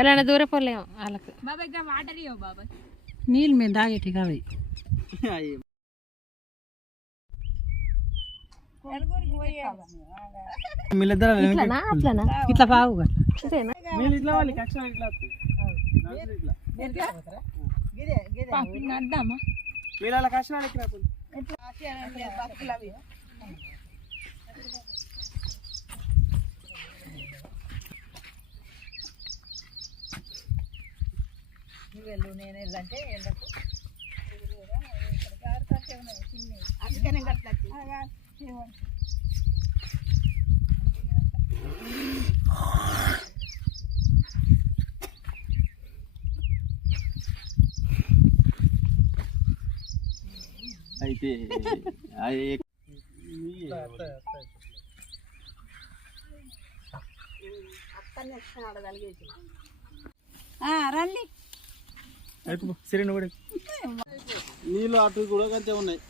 ఎలా దూరపోలేము వాళ్ళకి నీళ్ళు మేము తాగేటి కావి ఇట్లా బాగు అయితే రండి నీళ్ళు అటు కూడా అంతే ఉన్నాయి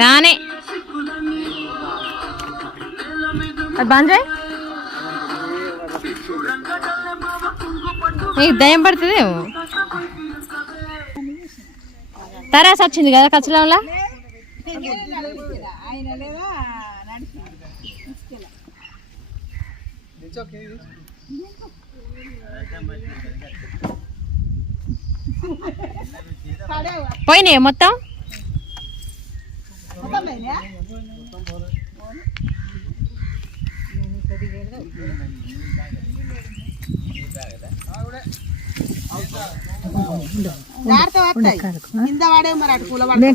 రానే అది బంద్ చేయి నీకు దయ్యం పడుతుందేమో తరాస్ వచ్చింది కదా కచ్చలంలా పోయినాయి మొత్తం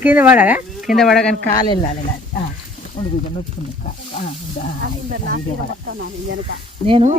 కింద పడగానే కాలు వెళ్ళాలి నేను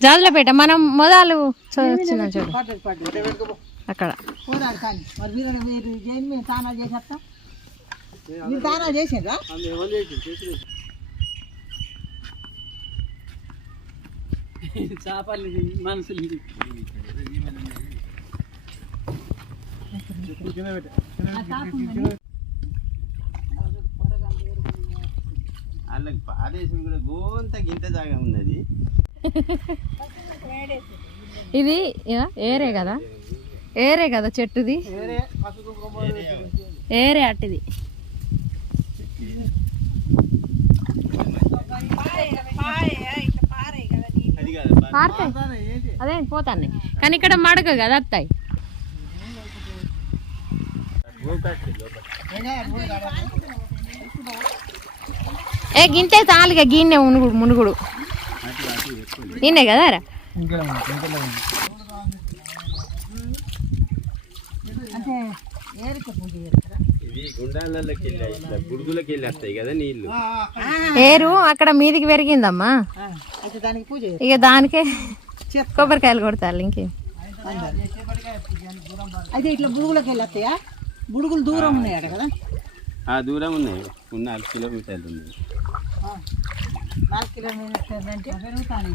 జాజులపేట మనం మొదలు చూడు అక్కడ చేసిండ్రా చేపలు మనుషులు వాళ్ళకి పాదేశం కూడా గోంత గింత జాగా ఉన్నది ఇది ఏరే కదా చెట్టుది ఏరే అట్టిది అదే పోతాను కానీ ఇక్కడ మడక కదా అత్తాయి ఏ గింతే చాలుగా గిన్నె మునుగుడు నిన్నే కదా రా ఏరు అక్కడ మీదికి పెరిగిందమ్మా ఇక దానికే కొబ్బరికాయలు కొడతారు ఇంకే అయితే ఇట్లా బుడుగులకి వెళ్ళొస్తాయా బుడుగులు దూరం ఉన్నాయట కదా దూరం ఉన్నాయి 4 కిలోమీటర్లు ఉన్నాయి 4 కిలోమీటర్లు అంటే పెరుగుతాను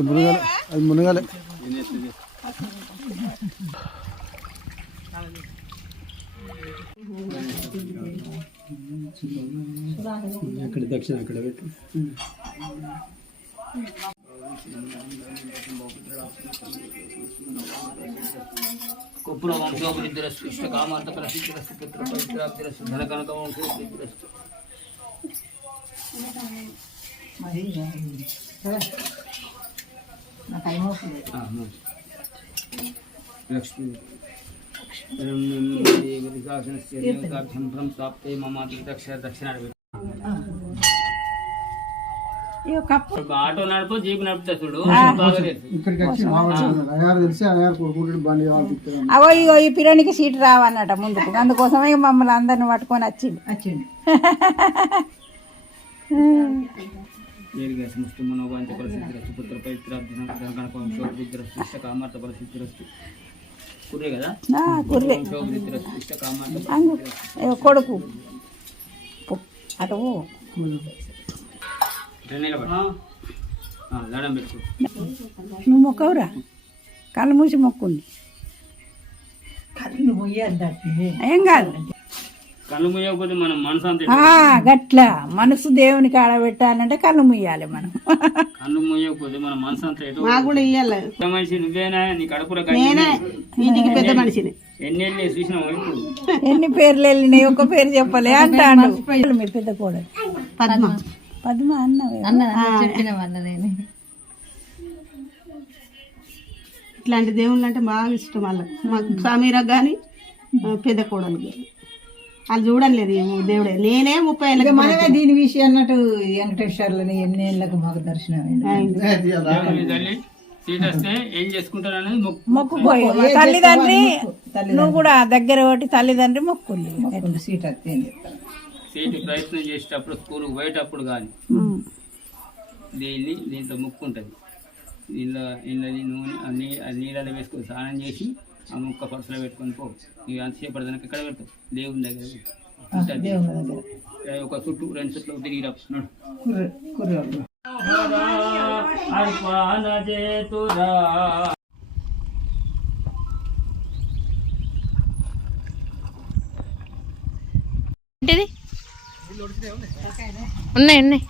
మునగాలి అది మునగాలి అక్కడ దక్షిణ అక్కడ పెట్టు కుప్పుల వంశోపరిద్రస్తు ఇష్టకామార్థకర సిద్ధిరస్తు పితృ పవిత్రాబ్దిరస్తు ధనకనక వంశోపరిద్రస్తు లక్ష్మీ ప్రాప్తే మమాది దక్షిణ ఆటో నడుపు జీప్ నడుపుతా చూడు ఇక్కడికి వచ్చి అయ్యారు తెలిసి అయ్యారు కొడుకుంటాడు బండి కావాలి అవో ఇగో ఈ పిరానికి సీట్ రావన్నట ముందుకు అందుకోసమే మమ్మల్ని అందరిని పట్టుకొని వచ్చింది సమస్త మనోవాంఛ పరిస్థితిరస్తు పుత్ర పవిత్రాబ్దిన గణక వంశోపరిద్రస్తు ఇష్టకామార్థ పరిస్థితిరస్తు కుర్రే కదా కుర్రే వంశోపరిద్రస్తు ఇష్టకామార్థ కొడుకు అటు లడం పెట్టుకో నువ్వు మొక్కవురా కళ్ళు మూసి మొక్కుంది ఏం కాదు కళ్ళు ముయ్యకపోతే మనం మనసు అంతే గట్ల మనసు దేవునికి ఆడబెట్టాలంటే కళ్ళు ముయ్యాలి మనం కళ్ళు ముయ్యకపోతే మన మనసు అంతా కూడా ఇయ్యాలి మనిషి నువ్వేనా నీ కడుపులో ఇంటికి పెద్ద మనిషిని ఎన్ని చూసినావు ఇప్పుడు ఎన్ని పేర్లు వెళ్ళినాయి ఒక్క పేరు చెప్పలే అంటాడు మీరు పెద్ద కూడా పద్మ పద్మ అన్న చెప్పిన వాళ్ళని ఇట్లాంటి దేవుళ్ళు అంటే బాగా ఇష్టం వాళ్ళకి మాకు సమీరకు కానీ పెద్ద కోడలు కానీ వాళ్ళు చూడలేదు దేవుడే నేనే 30 ఏళ్ళకి మనమే దీని విషయం అన్నట్టు వెంకటేశ్వర్లని ఎన్ని ఏళ్ళకు మాకు దర్శనం సీట్ వస్తే ఏం చేసుకుంటారని మొక్కుపోయి తల్లిదండ్రి నువ్వు కూడా దగ్గర ఒకటి తల్లిదండ్రి మొక్కుంది సీట్ వస్తే సీటు ప్రయత్నం చేసేటప్పుడు స్కూల్కి పోయేటప్పుడు కానీ దీంట్లో ముక్కు ఉంటుంది దీనిలో నూనె నీళ్ళలో వేసుకొని స్నానం చేసి ఆ ముక్క పర్సులో పెట్టుకొని పో ఇక అంతసేపు పడదానికి ఎక్కడ పెడతావు దేవుని దగ్గర ఒక చుట్టూ 2 చుట్లు తిరిగి ఏంటిది ఉన్నాయి ఉన్నాయి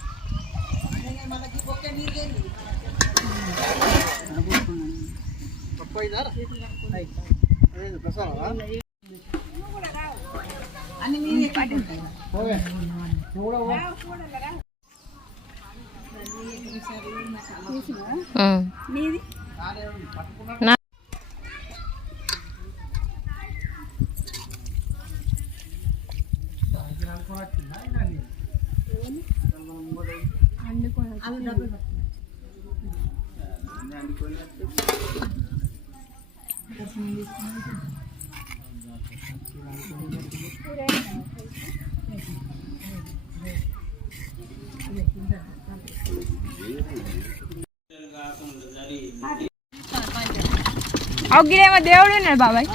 గిరేమో దేవుడు ఉన్నాడు బాబాయ్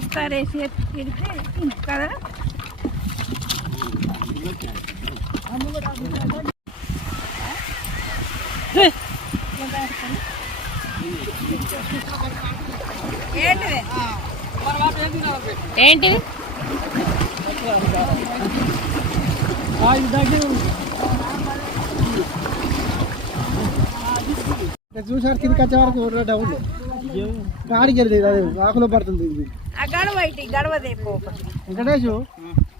ఇస్తారేసి కదా ఏంటిది చూసారు కిందకి వచ్చే వరకు డౌన్ గాడికి వెళ్ళేది అదే ఆకులో పడుతుంది వెంకటేష్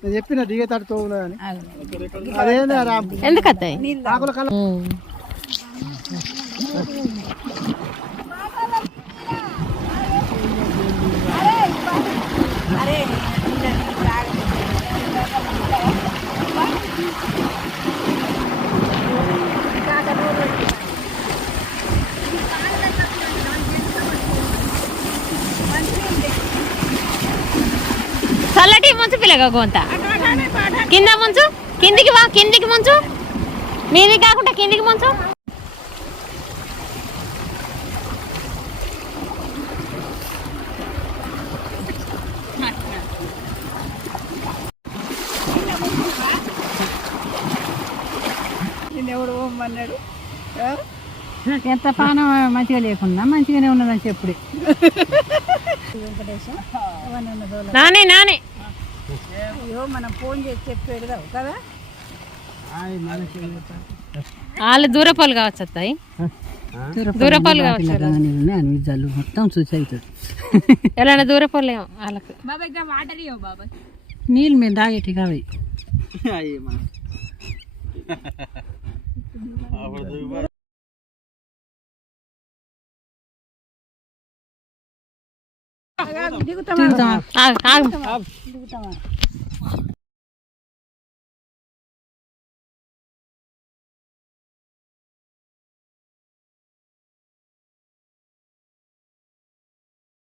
నేను చెప్పిన దిగే తడుతూ ఉన్నదని అదేంది ఎందుకు వస్తాయి ఆకుల కల చల్లటి ముంచు పిల్లగా కొంత కింద ముంచు కిందికి వా కిందికి ముంచు మీది కాకుండా కిందికి ముంచు అన్నాడు ఎంత పానం మంచిగా లేకుండా మంచిగానే ఉన్నదని చెప్పుడు నానే నానే అయ్యో మనం ఫోన్ చేసి చెప్పి పెడదాం కదా వాళ్ళు దూరపాలు కావచ్చు అత్తాయి దూరపాలు కావచ్చు జల్లు మొత్తం చూసి అవుతుంది ఎలా దూరపాలు ఏమో వాళ్ళకి బాబాయ్ ఇంకా వాటర్ ఇవ్వ బాబాయ్ నీళ్ళు మేము తాగేటి కావి దిగుతాం ఆగు